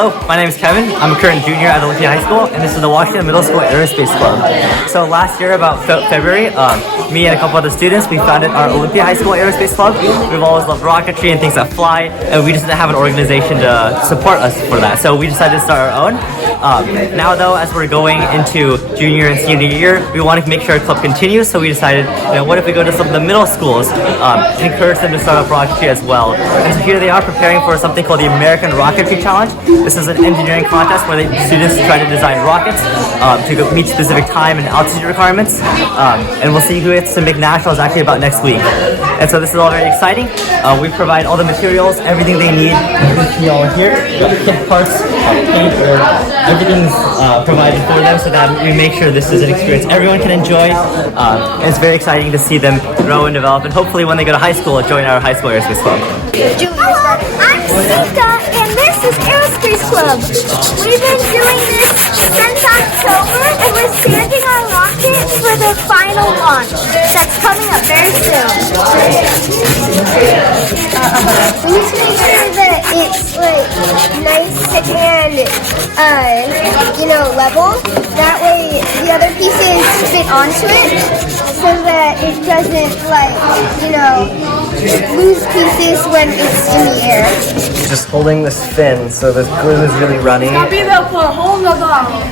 Hello, my name is Kevin. I'm a current junior at Olympia High School, and this is the Washington Middle School Aerospace Club. So last year, about February, me and a couple other students, we founded our Olympia High School Aerospace Club. We've always loved rocketry and things that fly, and we just didn't have an organization to support us for that. So we decided to start our own. Now though, as we're going into junior and senior year, we want to make sure our club continues, so we decided, what if we go to some of the middle schools and encourage them to start up rocketry as well. And so here they are preparing for something called the American Rocketry Challenge. This is an engineering contest where students try to design rockets to meet specific time and altitude requirements. And we'll see who gets to make nationals actually about next week. And so this is all very exciting. We provide all the materials, everything they need. You see all here, kit parts, paint, everything's provided for them so that we make sure this is an experience everyone can enjoy. And it's very exciting to see them grow and develop, and hopefully when they go to high school, join our high school Aerospace Club. Hello, I'm Sita, and this is Aerospace Club. We've been doing this since October, and we're standing our rocket for the final launch that's coming up very soon. We need to make sure that it's nice and level. That way the other pieces fit onto it, so that it doesn't lose pieces when it's in the air. Just holding this fin, so the glue is really runny. I'll be there for a whole nother hour.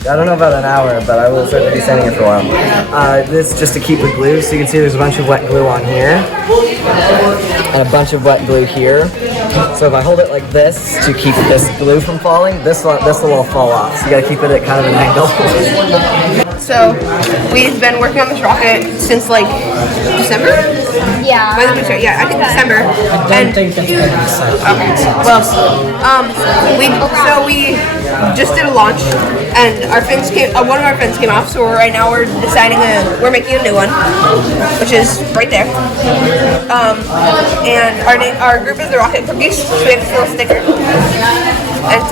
I don't know about an hour, but I will certainly be sending it for a while. This just to keep the glue, so you can see there's a bunch of wet glue on here, and a bunch of wet glue here. So if I hold it like this to keep this glue from falling, this will all fall off. So you gotta keep it at kind of an angle. So we've been working on this rocket since December? Yeah. I think December. Okay. Well, we just did a launch, and our fins one of our fins came off, so right now we're deciding we're making a new one, which is right there. And our group is the Rocket Cookies, so we have this little sticker. And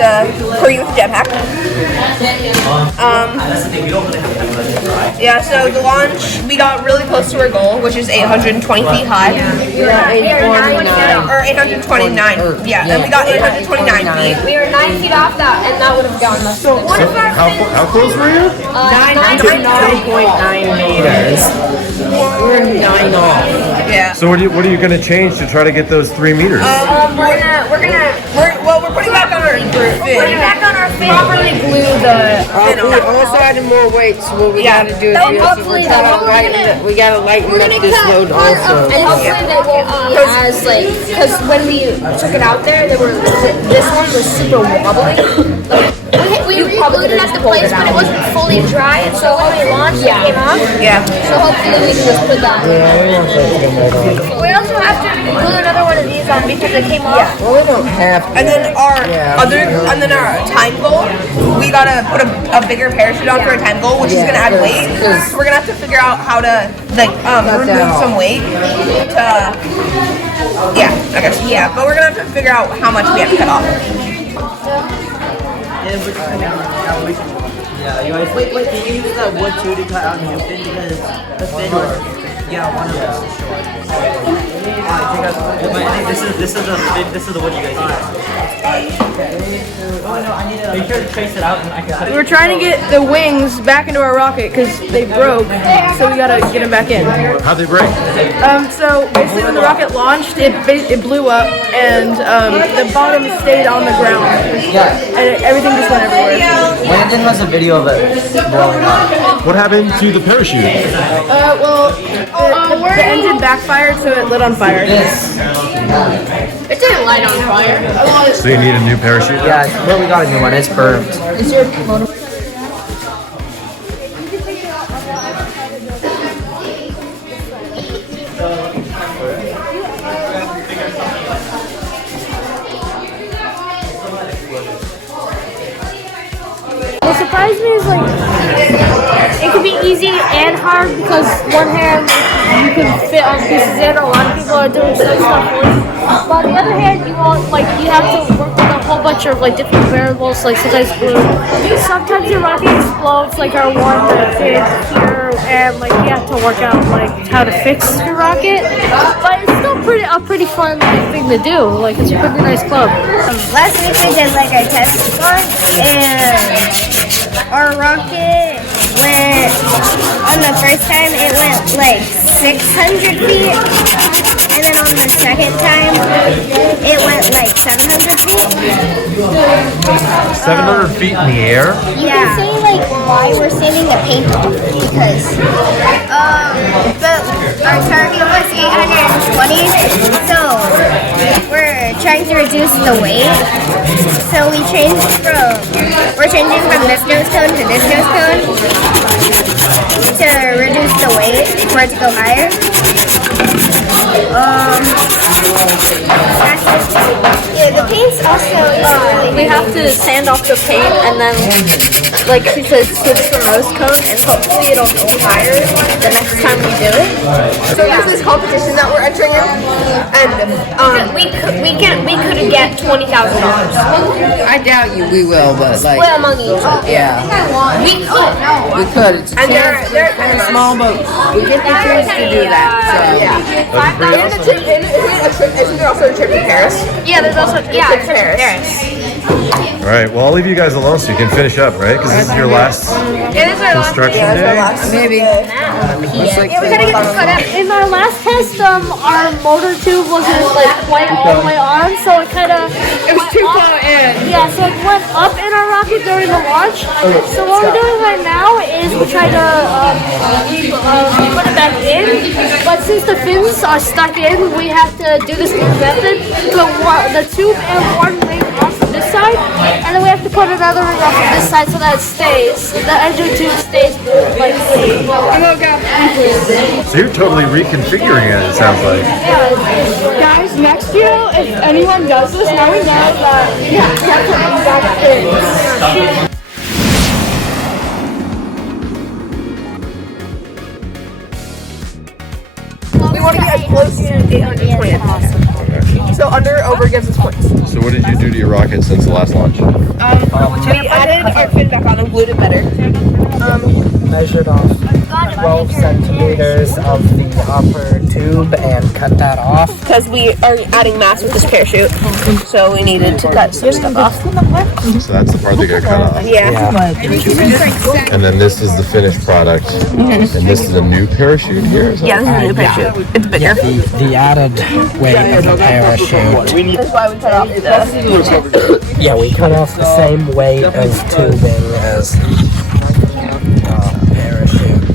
for you with the jetpack. Yeah, so the launch, we got really close to our goal, which is 820 feet high. Yeah. 829. Or 829. Yeah, and we got 829 feet. We were 9 feet off that, and that would have gotten us. So what if How close were you? 9.9 meters. We're 9 off. Yeah. So what are you going to change to try to get those 3 meters? We're putting back on our fin. properly glue the. We also added more weight, so what we gotta do is we gotta lighten up this load also. And hopefully they won't be as because when we took it out there, this one was super wobbly. We re-glued it at the place, but it wasn't fully dry, and so when we launched, it came off. Yeah. So hopefully we can just put that. We also have to glue another one of these on because it came off. Well, we don't have to. And then our time goal, we gotta put a bigger parachute on for a time goal, which is gonna add weight. So we're gonna have to figure out how to remove some weight to but we're gonna have to figure out how much we have to cut off. Yeah, you guys. Wait, can you use that wood too to cut out the fin, because the fin was, one of them is short. This is the wood you guys use. Oh no, I need to make sure to trace it out and I can cut it. We're trying to get the wings back into our rocket because they broke, so we gotta get them back in. How'd they break? So basically when the rocket launched, it blew up, and the bottom stayed on the ground. Yeah. And everything just went everywhere. When did was a video of it blowing up? What happened to the parachute? The engine backfired, so it lit on fire. It didn't light on fire. So you need a new parachute? Yeah, well, we got a new one. It's burnt. Is your motor? What surprised me is it could be easy and hard because one hand you can fit all pieces in. A lot of people are doing some stuff with. But on the other hand, you have to work with a whole bunch of different variables, sometimes glue. Sometimes your rocket explodes, our one that did here, and we have to work out how to fix your rocket. But it's still a pretty fun thing to do. Like it's a pretty nice club. Last week we did like our test launch, and our rocket went, on the first time it went like 600 feet, and then on the second time it went like 700 feet. 700 feet in the air? You can see like why we're saving the paint off, because our target was 820, so we're trying to reduce the weight. So we're changing from this nose cone to this nose cone to reduce the weight for it to go higher. Yeah, the paint's also We have to sand off the paint and then, like she said, switch the nose cone and hopefully it'll go higher the next time we do it. So there's this competition that we're entering in, and We could get $20,000. I doubt we will, but like, Split among each. yeah, We could. we could. It's and they're kind of small, but we get the chance to do that. So. Isn't there also a trip to Paris? Yeah, there's also Trip to Paris. All right, well, I'll leave you guys alone so you can finish up, right? Because this is your last construction day. Maybe. Yeah, we gotta get this cut out. In our last test, our motor tube wasn't like quite all the way on, so it kind of It was too far in. yeah, so it went up in our rocket during the launch. So what we're doing right now is we try to put it back in, but since the fins are stuck in, we have to do this new method. The tube and one ring off of this side, and then we have to put another ring off of this side so that it stays. The engine tube stays like this. So you're totally reconfiguring it, it sounds like. Guys, next year, if anyone does this, now we know that we have to exact things. We want to get as close to 820 as possible. So under or over gives us points. So what did you do to your rocket since the last launch? We added our fin back on and glued it better. Measured off 12 centimeters of the upper tube and cut that off. Because we are adding mass with this parachute, so we needed to cut some stuff off. So that's the part that got cut off. Yeah. And then this is the finished product. And this is a new parachute here? Is that Yeah, this is a new parachute. It's bigger. The added weight of the parachute. That's why we cut off the... Yeah, we cut off the same weight as tubing as parachute.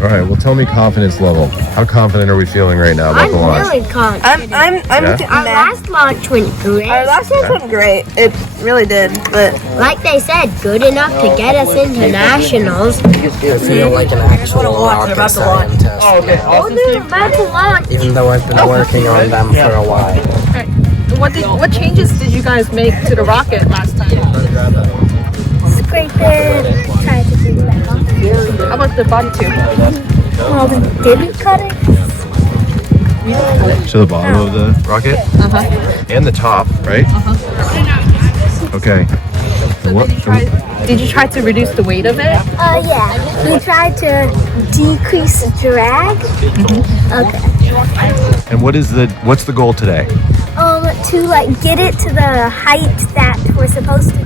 All right, well, tell me confidence level. How confident are we feeling right now about the launch? really confident. Our last launch went great. Our last one went great. It really did, but... Like they said, good enough to get us into nationals. You feel like an actual rocket scientist. Oh, they're about to launch. Even though I've been working on them for a while. What changes did you guys make to the rocket last time? Scrape it, try to do that. How about the body tube? Well, the divot cutter. To the bottom of the rocket? And the top, right? Okay. Did you try to reduce the weight of it? Yeah. We tried to decrease the drag. Okay. And what's the goal today? To like get it to the height that we're supposed to do.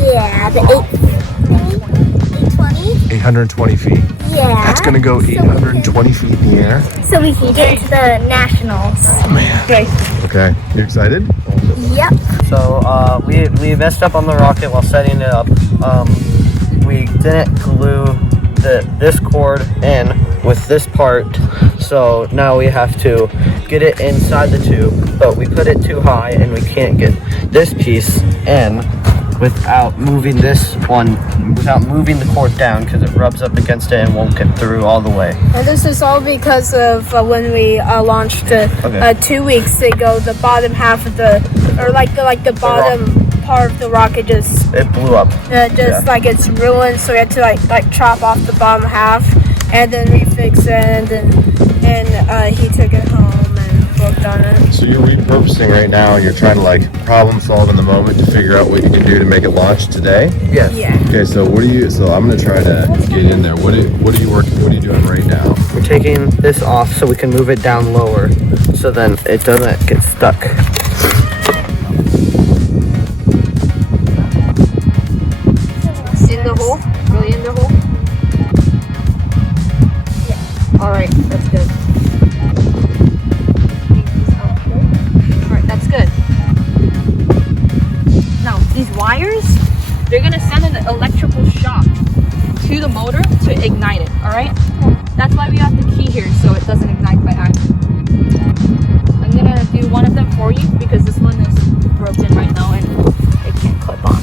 Yeah, the 820. 820 feet. Yeah. That's gonna go 820 feet in the air. So we can get to the nationals. Okay, you excited? Yep. So we messed up on the rocket while setting it up. We didn't glue this cord in with this part, so now we have to get it inside the tube, but we put it too high and we can't get this piece in without moving moving the cord down, because it rubs up against it and won't get through all the way. And this is all because of when we launched 2 weeks ago. The bottom half of the bottom part of the rocket It blew up. like it's ruined. So we had to like chop off the bottom half and then refix it. And he took it home and booked on it. So you're repurposing right now. You're trying to like problem solve in the moment to figure out what you can do to make it launch today. Yes. Yeah. Okay, so what do you? So I'm gonna try to get in there. What are you working? What are you doing right now? We're taking this off so we can move it down lower, so then it doesn't get stuck. In the hole? Really in the hole? Yeah. Alright, that's good. Alright, that's good. Now, these wires, they're gonna send an electrical shock to the motor to ignite it, alright? That's why we have the key here, so it doesn't ignite by accident. I'm gonna do one of them for you because this one is broken right now and it can't clip on.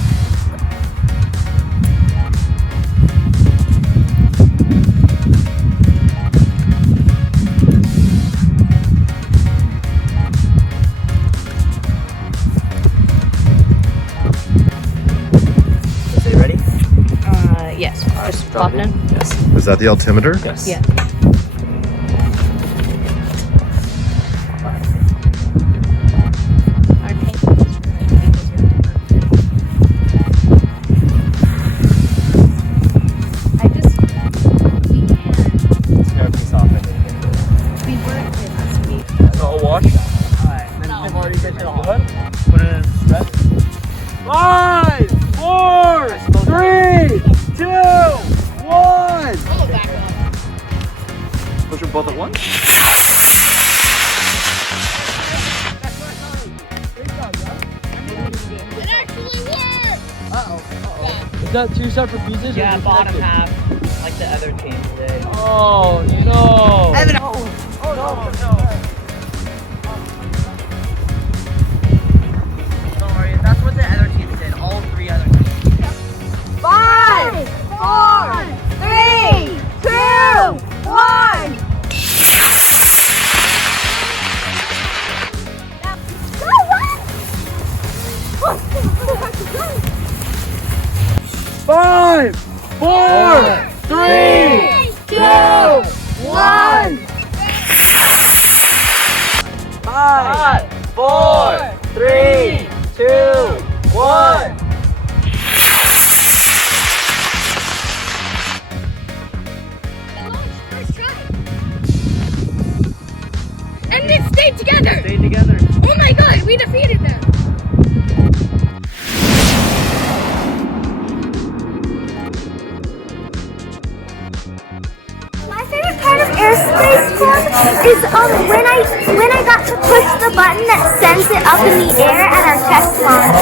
Yes, just drop it in. Yes. Is that the altimeter? Yes. Yeah. Put it in stress. 5, 4, 3, 2, 1. Push them both at once. It actually worked! Is that 2 separate pieces? Yeah, bottom half, like the other team did. Oh no! Evan, Don't worry, that's what the other teams did. All 3 other teams. 5, 4, 3, 2, 1. Five, 4, 3, 2, 1. 5, 4, 3, 2, 1. And it stayed together. Stay together. Oh my god, we defeated them. My favorite part of Aerospace Club is when I got to push the button that sends it up in the air at our test launch.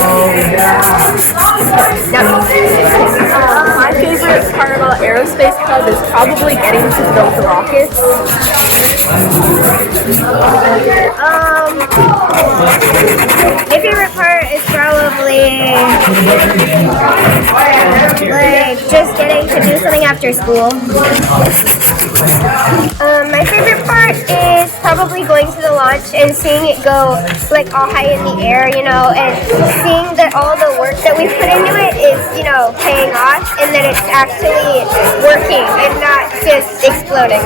My favorite part about Aerospace Club is probably getting to build the rockets. My favorite part is probably like just getting to do something after school. My favorite part is probably going to the launch and seeing it go like all high in the air, you know, and seeing that all the work that we put into it is, you know, paying off and that it's actually working and not just exploding.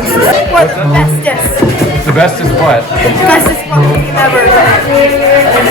What's the bestest? The best is what? Bestest one we've ever had.